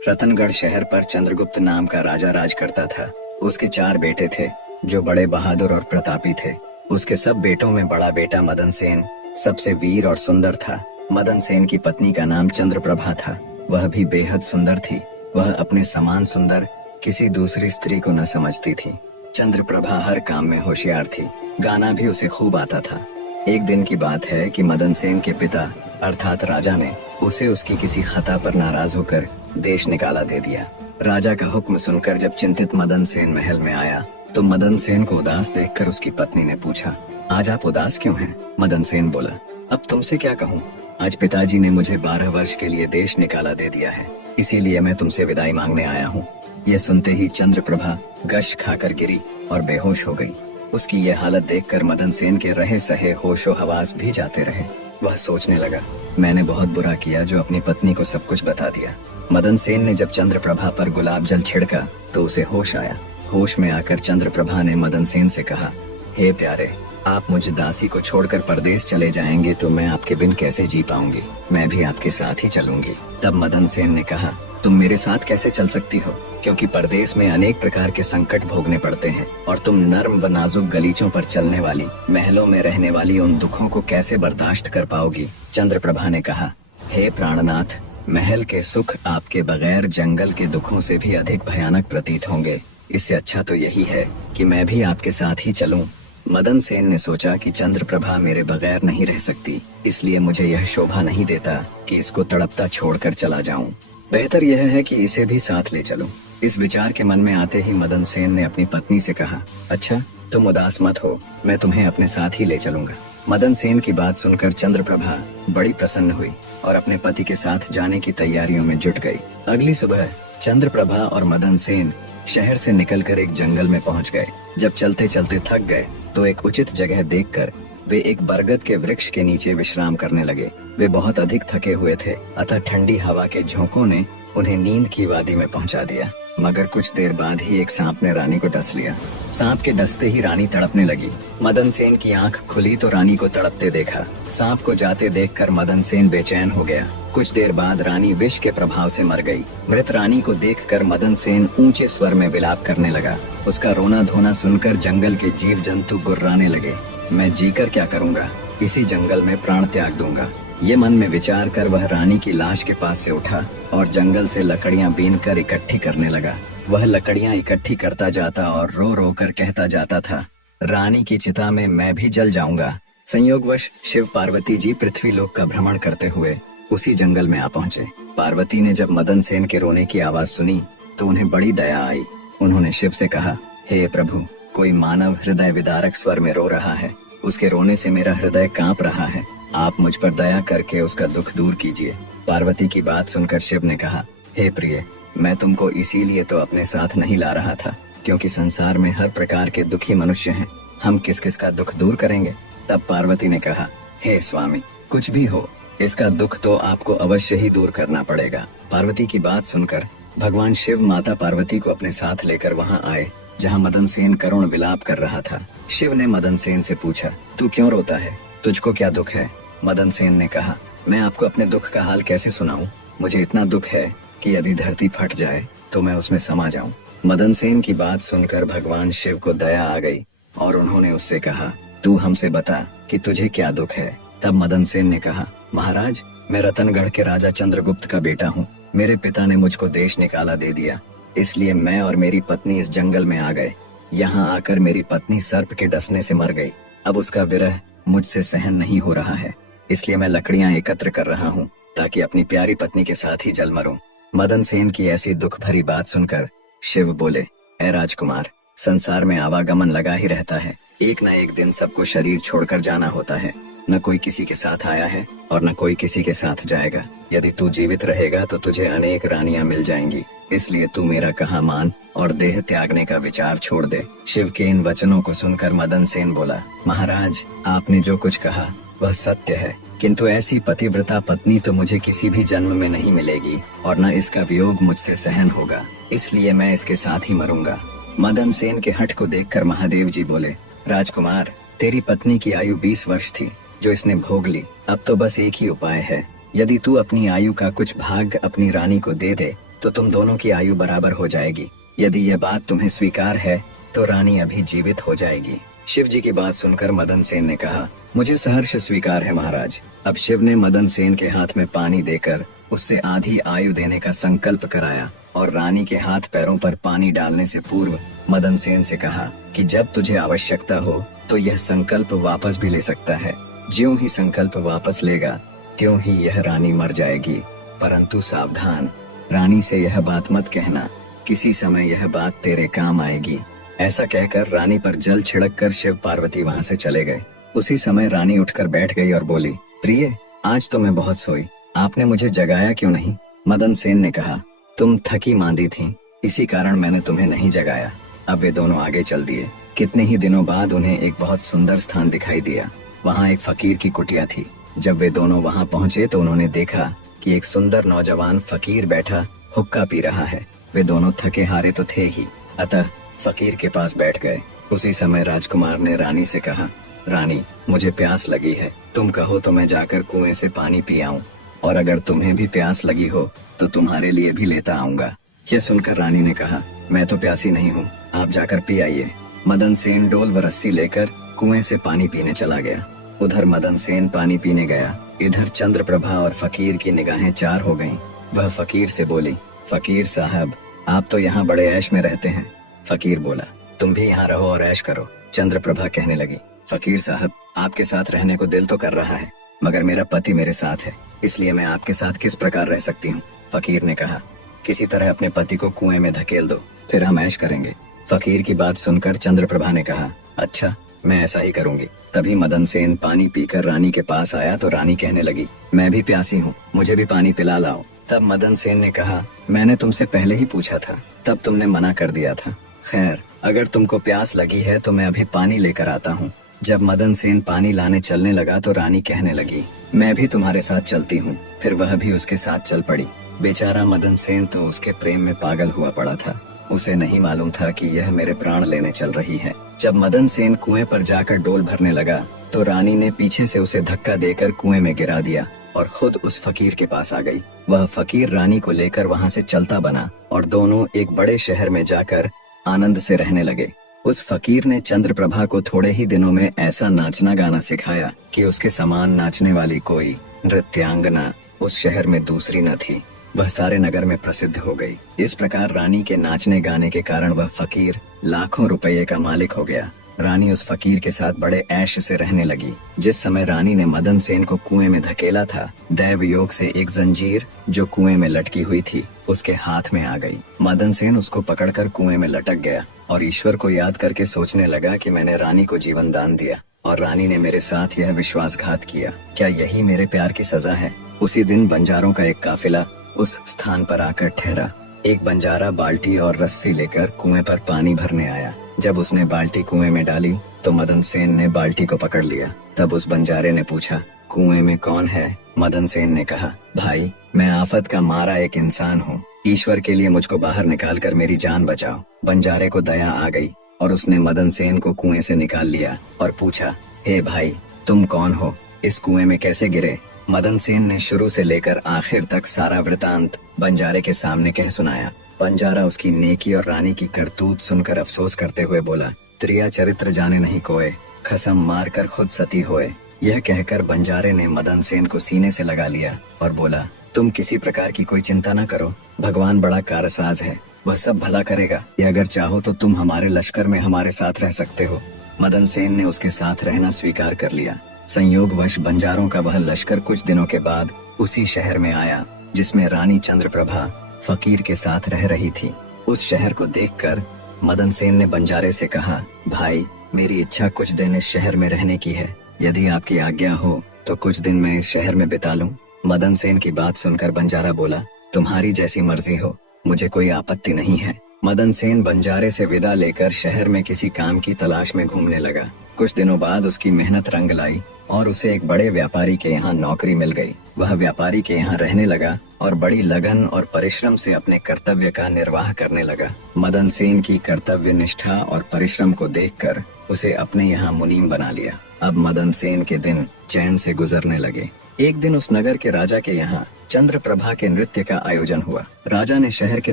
रतनगढ़ शहर पर चंद्रगुप्त नाम का राजा राज करता था। उसके 4 बेटे थे जो बड़े बहादुर और प्रतापी थे। उसके सब बेटों में बड़ा बेटा मदन सेन सबसे वीर और सुंदर था। मदन सेन की पत्नी का नाम चंद्रप्रभा था। वह भी बेहद सुंदर थी। वह अपने समान सुंदर किसी दूसरी स्त्री को न समझती थी। चंद्रप्रभा हर काम में होशियार थी। गाना भी उसे खूब आता था। एक दिन की बात है कि मदन सेन के पिता अर्थात राजा ने उसे उसकी किसी खता पर नाराज होकर देश निकाला दे दिया। राजा का हुक्म सुनकर जब चिंतित मदन सेन महल में आया तो मदन सेन को उदास देखकर उसकी पत्नी ने पूछा, आज आप उदास क्यों हैं? मदन सेन बोला, अब तुमसे क्या कहूँ, आज पिताजी ने मुझे 12 वर्ष के लिए देश निकाला दे दिया है, इसीलिए मैं तुमसे विदाई मांगने आया हूँ। यह सुनते ही चंद्रप्रभा गश खाकर गिरी और बेहोश हो गई। उसकी यह हालत देखकर मदन सेन के रहे सहे होशो हवास भी जाते रहे। वह सोचने लगा, मैंने बहुत बुरा किया जो अपनी पत्नी को सब कुछ बता दिया। मदन सेन ने जब चंद्रप्रभा पर गुलाब जल छिड़का तो उसे होश आया। होश में आकर चंद्रप्रभा ने मदन सेन से कहा, हे प्यारे, आप मुझ दासी को छोड़कर परदेश चले जाएंगे तो मैं आपके बिन कैसे जी पाऊंगी? मैं भी आपके साथ ही चलूंगी। तब मदन सेन ने कहा, तुम मेरे साथ कैसे चल सकती हो? क्योंकि परदेश में अनेक प्रकार के संकट भोगने पड़ते हैं और तुम नर्म व नाजुक गलीचों पर चलने वाली, महलों में रहने वाली उन दुखों को कैसे बर्दाश्त कर पाओगी? चंद्रप्रभा ने कहा, हे प्राणनाथ, महल के सुख आपके बगैर जंगल के दुखों से भी अधिक भयानक प्रतीत होंगे। इससे अच्छा तो यही है कि मैं भी आपके साथ ही चलूं। मदन सेन ने सोचा कि चंद्रप्रभा मेरे बगैर नहीं रह सकती, इसलिए मुझे यह शोभा नहीं देता कि इसको तड़पता छोड़कर चला जाऊं। बेहतर यह है कि इसे भी साथ ले चलूं। इस विचार के मन में आते ही मदन सेन ने अपनी पत्नी से कहा, अच्छा, तुम उदास मत हो, मैं तुम्हें अपने साथ ही ले चलूंगा। मदन सेन की बात सुनकर चंद्रप्रभा बड़ी प्रसन्न हुई और अपने पति के साथ जाने की तैयारियों में जुट गई। अगली सुबह चंद्रप्रभा और मदन सेन शहर से निकलकर एक जंगल में पहुंच गए। जब चलते चलते थक गए तो एक उचित जगह देखकर वे एक बरगद के वृक्ष के नीचे विश्राम करने लगे। वे बहुत अधिक थके हुए थे, अतः ठंडी हवा के झोंकों ने उन्हें नींद की वादी में पहुंचा दिया। मगर कुछ देर बाद ही एक सांप ने रानी को डस लिया। सांप के डसते ही रानी तड़पने लगी। मदन सेन की आंख खुली तो रानी को तड़पते देखा। सांप को जाते देखकर मदन सेन बेचैन हो गया। कुछ देर बाद रानी विष के प्रभाव से मर गई। मृत रानी को देखकर मदन सेन ऊंचे स्वर में विलाप करने लगा। उसका रोना धोना सुनकर जंगल के जीव जंतु गुर्राने लगे। मैं जीकर क्या करूंगा? इसी जंगल में प्राण त्याग दूंगा। ये मन में विचार कर वह रानी की लाश के पास से उठा और जंगल से लकड़ियां बीनकर इकट्ठी करने लगा। वह लकड़ियां इकट्ठी करता जाता और रो रो कर कहता जाता था, रानी की चिता में मैं भी जल जाऊंगा। संयोगवश शिव पार्वती जी पृथ्वी लोक का भ्रमण करते हुए उसी जंगल में आ पहुंचे। पार्वती ने जब मदन सेन के रोने की आवाज सुनी तो उन्हें बड़ी दया आई। उन्होंने शिव से कहा, हे प्रभु, कोई मानव हृदय विदारक स्वर में रो रहा है। उसके रोने से मेरा हृदय कांप रहा है। आप मुझ पर दया करके उसका दुख दूर कीजिए। पार्वती की बात सुनकर शिव ने कहा, हे प्रिय, मैं तुमको इसीलिए तो अपने साथ नहीं ला रहा था क्योंकि संसार में हर प्रकार के दुखी मनुष्य हैं। हम किस किस का दुख दूर करेंगे? तब पार्वती ने कहा, हे स्वामी, कुछ भी हो, इसका दुख तो आपको अवश्य ही दूर करना पड़ेगा। पार्वती की बात सुनकर भगवान शिव माता पार्वती को अपने साथ लेकर वहाँ आए जहाँ मदन सेन करुण विलाप कर रहा था। शिव ने मदन सेन से पूछा, तू क्यों रोता है? तुझको क्या दुख है? मदन सेन ने कहा, मैं आपको अपने दुख का हाल कैसे सुनाऊं? मुझे इतना दुख है कि यदि धरती फट जाए तो मैं उसमें समा जाऊं। मदन सेन की बात सुनकर भगवान शिव को दया आ गई और उन्होंने उससे कहा, तू हमसे बता कि तुझे क्या दुख है? तब मदन सेन ने कहा, महाराज, मैं रतनगढ़ के राजा चंद्रगुप्त का बेटा हूँ। मेरे पिता ने मुझको देश निकाला दे दिया, इसलिए मैं और मेरी पत्नी इस जंगल में आ गए। यहाँ आकर मेरी पत्नी सर्प के डसने से मर गई। अब उसका विरह मुझसे सहन नहीं हो रहा है, इसलिए मैं लकड़ियां एकत्र कर रहा हूँ ताकि अपनी प्यारी पत्नी के साथ ही जल मरूं। मदन सेन की ऐसी दुख भरी बात सुनकर शिव बोले, ऐ राजकुमार, संसार में आवागमन लगा ही रहता है। एक न एक दिन सबको शरीर छोड़कर जाना होता है। न कोई किसी के साथ आया है और न कोई किसी के साथ जाएगा। यदि तू जीवित रहेगा तो तुझे अनेक रानियां मिल जाएंगी, इसलिए तू मेरा कहा मान और देह त्यागने का विचार छोड़ दे। शिव के इन वचनों को सुनकर मदन सेन बोला, महाराज, आपने जो कुछ कहा वह सत्य है, किंतु ऐसी पतिव्रता पत्नी तो मुझे किसी भी जन्म में नहीं मिलेगी और न इसका वियोग मुझसे सहन होगा, इसलिए मैं इसके साथ ही मरूंगा। मदन सेन के हठ को देखकर महादेव जी बोले, राजकुमार, तेरी पत्नी की आयु 20 वर्ष थी जो इसने भोग ली। अब तो बस एक ही उपाय है, यदि तू अपनी आयु का कुछ भाग अपनी रानी को दे दे तो तुम दोनों की आयु बराबर हो जाएगी। यदि यह बात तुम्हें स्वीकार है तो रानी अभी जीवित हो जाएगी। शिव जी की बात सुनकर मदन सेन ने कहा, मुझे सहर्ष स्वीकार है महाराज। अब शिव ने मदन सेन के हाथ में पानी देकर उससे आधी आयु देने का संकल्प कराया और रानी के हाथ पैरों पर पानी डालने से पूर्व मदन सेन से कहा कि जब तुझे आवश्यकता हो तो यह संकल्प वापस भी ले सकता है। ज्यों ही संकल्प वापस लेगा त्यों ही यह रानी मर जाएगी। परंतु सावधान, रानी से यह बात मत कहना, किसी समय यह बात तेरे काम आएगी। ऐसा कहकर रानी पर जल छिड़क कर शिव पार्वती वहां से चले गए। उसी समय रानी उठकर बैठ गई और बोली, प्रिय, आज तो मैं बहुत सोई, आपने मुझे जगाया क्यों नहीं? मदन सेन ने कहा, तुम थकी मांदी थी, इसी कारण मैंने तुम्हें नहीं जगाया। अब वे दोनों आगे चल दिए। कितने ही दिनों बाद उन्हें एक बहुत सुंदर स्थान दिखाई दिया। वहाँ एक फकीर की कुटिया थी। जब वे दोनों वहाँ पहुँचे तो उन्होंने देखा कि एक सुंदर नौजवान फकीर बैठा हुक्का पी रहा है। वे दोनों थके हारे तो थे ही, अतः फकीर के पास बैठ गए। उसी समय राजकुमार ने रानी से कहा, रानी, मुझे प्यास लगी है, तुम कहो तो मैं जाकर कुएं से पानी पी आऊं, और अगर तुम्हें भी प्यास लगी हो तो तुम्हारे लिए भी लेता आऊंगा। यह सुनकर रानी ने कहा, मैं तो प्यासी नहीं हूँ, आप जाकर पी आइए। मदन सेन डोल व रस्सी लेकर कुएं से पानी पीने चला गया। उधर मदन सेन पानी पीने गया, इधर चंद्रप्रभा और फकीर की निगाहें चार हो गईं। वह फकीर से बोली, फकीर साहब, आप तो यहाँ बड़े ऐश में रहते हैं। फकीर बोला, तुम भी यहाँ रहो और ऐश करो। चंद्रप्रभा कहने लगी, फकीर साहब, आपके साथ रहने को दिल तो कर रहा है, मगर मेरा पति मेरे साथ है, इसलिए मैं आपके साथ किस प्रकार रह सकती हूँ। फकीर ने कहा, किसी तरह अपने पति को कुएं में धकेल दो, फिर हम ऐश करेंगे। फकीर की बात सुनकर चंद्रप्रभा ने कहा, अच्छा, मैं ऐसा ही करूंगी। तभी मदन सेन पानी पीकर रानी के पास आया तो रानी कहने लगी, मैं भी प्यासी हूँ, मुझे भी पानी पिला लाओ। तब मदन सेन ने कहा, मैंने तुमसे पहले ही पूछा था, तब तुमने मना कर दिया था। खैर, अगर तुमको प्यास लगी है तो मैं अभी पानी लेकर आता हूँ। जब मदन सेन पानी लाने चलने लगा तो रानी कहने लगी, मैं भी तुम्हारे साथ चलती हूँ। फिर वह भी उसके साथ चल पड़ी। बेचारा मदन सेन तो उसके प्रेम में पागल हुआ पड़ा था। उसे नहीं मालूम था कि यह मेरे प्राण लेने चल रही है। जब मदन सेन कुएं पर जाकर डोल भरने लगा तो रानी ने पीछे से उसे धक्का देकर कुएं में गिरा दिया और खुद उस फकीर के पास आ गई। वह फकीर रानी को लेकर वहां से चलता बना और दोनों एक बड़े शहर में जाकर आनंद से रहने लगे। उस फकीर ने चंद्रप्रभा को थोड़े ही दिनों में ऐसा नाचना गाना सिखाया कि उसके समान नाचने वाली कोई नृत्यांगना उस शहर में दूसरी न थी। वह सारे नगर में प्रसिद्ध हो गई। इस प्रकार रानी के नाचने गाने के कारण वह फकीर लाखों रुपये का मालिक हो गया। रानी उस फकीर के साथ बड़े ऐश से रहने लगी। जिस समय रानी ने मदन सेन को कुएं में धकेला था, दैव योग से एक जंजीर जो कुएं में लटकी हुई थी उसके हाथ में आ गई। मदन सेन उसको पकड़कर कुएं में लटक गया और ईश्वर को याद करके सोचने लगा कि मैंने रानी को जीवन दान दिया और रानी ने मेरे साथ यह विश्वासघात किया। क्या यही मेरे प्यार की सजा है? उसी दिन बंजारों का एक काफिला उस स्थान पर आकर ठहरा। एक बंजारा बाल्टी और रस्सी लेकर कुएं पर पानी भरने आया। जब उसने बाल्टी कुएं में डाली तो मदन सेन ने बाल्टी को पकड़ लिया। तब उस बंजारे ने पूछा, कुएं में कौन है? मदन सेन ने कहा, भाई, मैं आफत का मारा एक इंसान हूँ, ईश्वर के लिए मुझको बाहर निकाल कर मेरी जान बचाओ। बंजारे को दया आ गई और उसने मदन सेन को कुएं से निकाल लिया और पूछा, हे भाई, तुम कौन हो? इस कुएं में कैसे गिरे? मदन सेन ने शुरू से लेकर आखिर तक सारा वृतांत बंजारे के सामने कह सुनाया। बंजारा उसकी नेकी और रानी की करतूत सुनकर अफसोस करते हुए बोला, त्रिया चरित्र जाने नहीं कोय, खसम मार कर खुद सती होए। यह कहकर बंजारे ने मदन सेन को सीने से लगा लिया और बोला, तुम किसी प्रकार की कोई चिंता न करो, भगवान बड़ा कारसाज है, वह सब भला करेगा। ये अगर चाहो तो तुम हमारे लश्कर में हमारे साथ रह सकते हो। मदन सेन ने उसके साथ रहना स्वीकार कर लिया। संयोगवश बंजारों का वह लश्कर कुछ दिनों के बाद उसी शहर में आया जिसमें रानी चंद्रप्रभा फकीर के साथ रह रही थी। उस शहर को देखकर मदन सेन ने बंजारे से कहा, भाई, मेरी इच्छा कुछ दिन इस शहर में रहने की है, यदि आपकी आज्ञा हो तो कुछ दिन मैं इस शहर में बिता लूं। मदन सेन की बात सुनकर बंजारा बोला, तुम्हारी जैसी मर्जी हो, मुझे कोई आपत्ति नहीं है। मदन सेन बंजारे से विदा लेकर शहर में किसी काम की तलाश में घूमने लगा। कुछ दिनों बाद उसकी मेहनत रंग लाई और उसे एक बड़े व्यापारी के यहाँ नौकरी मिल गई। वह व्यापारी के यहाँ रहने लगा और बड़ी लगन और परिश्रम से अपने कर्तव्य का निर्वाह करने लगा। मदन सेन की कर्तव्य निष्ठा और परिश्रम को देखकर उसे अपने यहाँ मुनीम बना लिया। अब मदन सेन के दिन चैन से गुजरने लगे। एक दिन उस नगर के राजा के यहाँ चंद्रप्रभा के नृत्य का आयोजन हुआ। राजा ने शहर के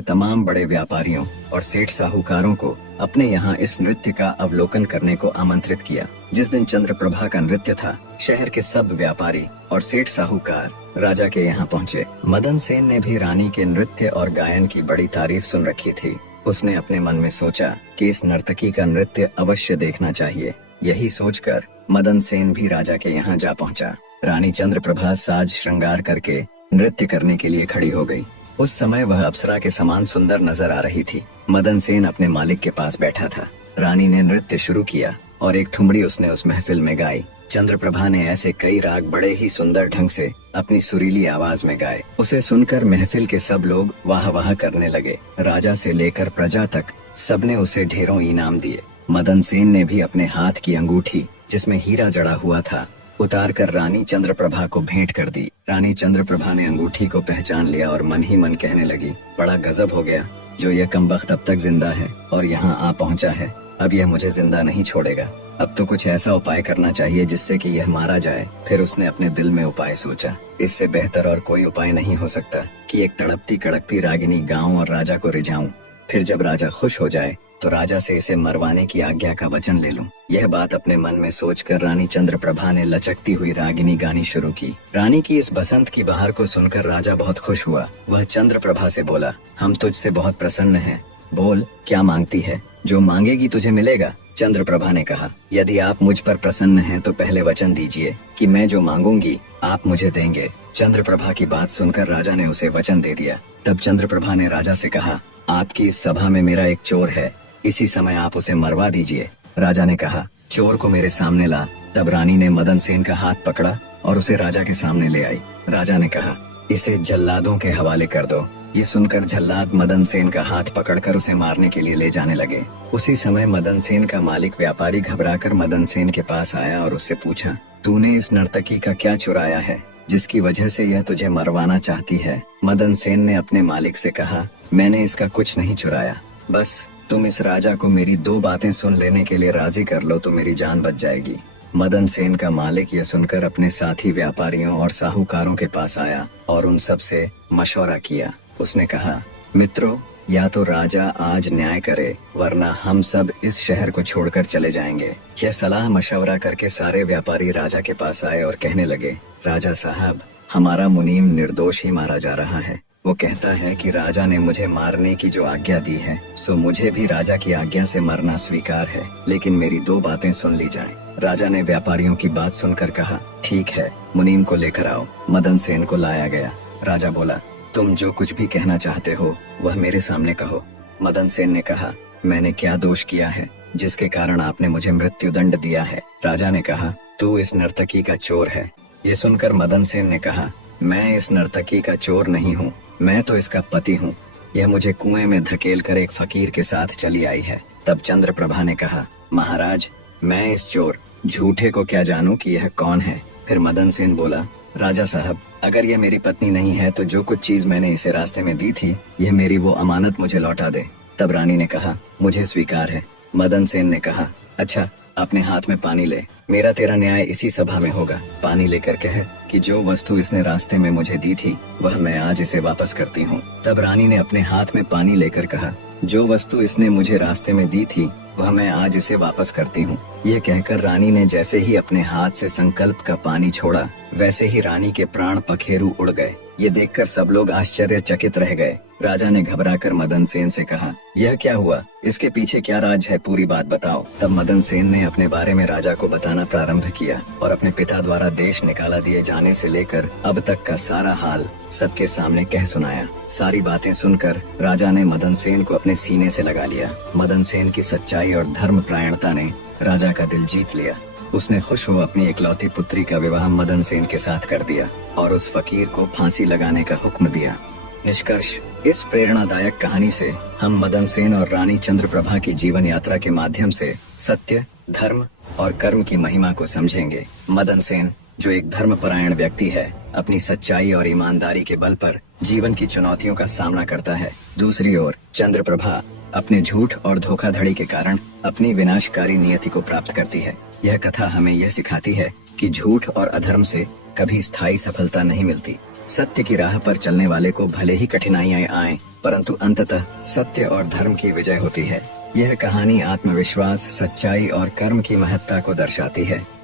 तमाम बड़े व्यापारियों और सेठ साहूकारों को अपने यहाँ इस नृत्य का अवलोकन करने को आमंत्रित किया। जिस दिन चंद्रप्रभा का नृत्य था, शहर के सब व्यापारी और सेठ साहूकार राजा के यहाँ पहुँचे। मदन सेन ने भी रानी के नृत्य और गायन की बड़ी तारीफ सुन रखी थी। उसने अपने मन में सोचा कि इस नर्तकी का नृत्य अवश्य देखना चाहिए। यही सोचकर मदन सेन भी राजा के यहाँ जा पहुँचा। रानी चंद्रप्रभा साज श्रृंगार करके नृत्य करने के लिए खड़ी हो गई। उस समय वह अप्सरा के समान सुंदर नजर आ रही थी। मदन सेन अपने मालिक के पास बैठा था। रानी ने नृत्य शुरू किया और एक ठुमरी उसने उस महफिल में गाई। चंद्रप्रभा ने ऐसे कई राग बड़े ही सुंदर ढंग से अपनी सुरीली आवाज में गाए। उसे सुनकर महफिल के सब लोग वाह वाह करने लगे। राजा से लेकर प्रजा तक सबने उसे ढेरों इनाम दिए। मदन सेन ने भी अपने हाथ की अंगूठी, जिसमें हीरा जड़ा हुआ था, उतार कर रानी चंद्रप्रभा को भेंट कर दी। रानी चंद्रप्रभा ने अंगूठी को पहचान लिया और मन ही मन कहने लगी, बड़ा गजब हो गया, जो यह कमबख्त अब तक जिंदा है और यहाँ आ पहुँचा है, अब यह मुझे जिंदा नहीं छोड़ेगा। अब तो कुछ ऐसा उपाय करना चाहिए जिससे कि यह मारा जाए। फिर उसने अपने दिल में उपाय सोचा, इससे बेहतर और कोई उपाय नहीं हो सकता कि एक तड़पती कड़कती रागिनी गाऊं और राजा को रिझाऊं। फिर जब राजा खुश हो जाए तो राजा से इसे मरवाने की आज्ञा का वचन ले लूं। यह बात अपने मन में सोचकर रानी चंद्रप्रभा ने लचकती हुई रागिनी गानी शुरू की। रानी की इस बसंत की बहार को सुनकर राजा बहुत खुश हुआ। वह चंद्रप्रभा से बोला, हम तुझसे बहुत प्रसन्न हैं, बोल क्या मांगती है, जो मांगेगी तुझे मिलेगा। चंद्रप्रभा ने कहा, यदि आप मुझ पर प्रसन्न हैं तो पहले वचन दीजिए कि मैं जो मांगूंगी आप मुझे देंगे। चंद्रप्रभा की बात सुनकर राजा ने उसे वचन दे दिया। तब चंद्रप्रभा ने राजा से कहा, आपकी इस सभा में मेरा एक चोर है, इसी समय आप उसे मरवा दीजिए। राजा ने कहा, चोर को मेरे सामने ला। तब रानी ने मदन सेन का हाथ पकड़ा और उसे राजा के सामने ले आई। राजा ने कहा, इसे जल्लादों के हवाले कर दो। ये सुनकर जल्लाद मदन सेन का हाथ पकड़कर उसे मारने के लिए ले जाने लगे। उसी समय मदन सेन का मालिक व्यापारी घबराकर मदन सेन के पास आया और उससे पूछा, तूने इस नर्तकी का क्या चुराया है जिसकी वजह से यह तुझे मरवाना चाहती है। मदन सेन ने अपने मालिक से कहा, मैंने इसका कुछ नहीं चुराया, बस तुम इस राजा को मेरी दो बातें सुन लेने के लिए राजी कर लो तो मेरी जान बच जाएगी। मदन सेन का मालिक यह सुनकर अपने साथी व्यापारियों और साहूकारों के पास आया और उन सब से मशवरा किया। उसने कहा, मित्रों, या तो राजा आज न्याय करे वरना हम सब इस शहर को छोड़कर चले जाएंगे। यह सलाह मशवरा करके सारे व्यापारी राजा के पास आए और कहने लगे, राजा साहब, हमारा मुनीम निर्दोष ही मारा जा रहा है। वो कहता है कि राजा ने मुझे मारने की जो आज्ञा दी है सो मुझे भी राजा की आज्ञा से मरना स्वीकार है, लेकिन मेरी दो बातें सुन ली जाएं। राजा ने व्यापारियों की बात सुनकर कहा, ठीक है, मुनीम को लेकर आओ। मदन सेन को लाया गया। राजा बोला, तुम जो कुछ भी कहना चाहते हो वह मेरे सामने कहो। मदन सेन ने कहा, मैंने क्या दोष किया है जिसके कारण आपने मुझे मृत्यु दंड दिया है। राजा ने कहा, तू इस नर्तकी का चोर है। ये सुनकर मदन सेन ने कहा, मैं इस नर्तकी का चोर नहीं हूँ, मैं तो इसका पति हूँ। यह मुझे कुएं में धकेल कर एक फकीर के साथ चली आई है। तब चंद्रप्रभा ने कहा, महाराज, मैं इस चोर झूठे को क्या जानूं कि यह कौन है। फिर मदन सेन बोला, राजा साहब, अगर यह मेरी पत्नी नहीं है तो जो कुछ चीज मैंने इसे रास्ते में दी थी यह मेरी वो अमानत मुझे लौटा दे। तब रानी ने कहा, मुझे स्वीकार है। मदन सेन ने कहा, अच्छा, अपने हाथ में पानी ले, मेरा तेरा न्याय इसी सभा में होगा। पानी लेकर कह कि जो वस्तु इसने रास्ते में मुझे दी थी वह मैं आज इसे वापस करती हूँ। तब रानी ने अपने हाथ में पानी लेकर कहा, जो वस्तु इसने मुझे रास्ते में दी थी वह मैं आज इसे वापस करती हूँ। यह कहकर रानी ने जैसे ही अपने हाथ से संकल्प का पानी छोड़ा वैसे ही रानी के प्राण पखेरु उड़ गए। ये देखकर सब लोग आश्चर्यचकित रह गए। राजा ने घबराकर मदन सेन से कहा, यह क्या हुआ, इसके पीछे क्या राज है, पूरी बात बताओ। तब मदन सेन ने अपने बारे में राजा को बताना प्रारंभ किया और अपने पिता द्वारा देश निकाला दिए जाने से लेकर अब तक का सारा हाल सबके सामने कह सुनाया। सारी बातें सुनकर राजा ने मदन सेन को अपने सीने से लगा लिया। मदन सेन की सच्चाई और धर्म प्रायणता ने राजा का दिल जीत लिया। उसने खुश हो अपनी इकलौती पुत्री का विवाह मदन सेन के साथ कर दिया और उस फकीर को फांसी लगाने का हुक्म दिया। निष्कर्ष, इस प्रेरणादायक कहानी से हम मदन सेन और रानी चंद्रप्रभा की जीवन यात्रा के माध्यम से सत्य, धर्म और कर्म की महिमा को समझेंगे। मदन सेन, जो एक धर्मपरायण व्यक्ति है, अपनी सच्चाई और ईमानदारी के बल पर जीवन की चुनौतियों का सामना करता है। दूसरी ओर चंद्रप्रभा अपने झूठ और धोखाधड़ी के कारण अपनी विनाशकारी नियति को प्राप्त करती है। यह कथा हमें यह सिखाती है कि झूठ और अधर्म से कभी स्थायी सफलता नहीं मिलती। सत्य की राह पर चलने वाले को भले ही कठिनाइयां आए, परंतु अंततः सत्य और धर्म की विजय होती है। यह कहानी आत्मविश्वास, सच्चाई और कर्म की महत्ता को दर्शाती है।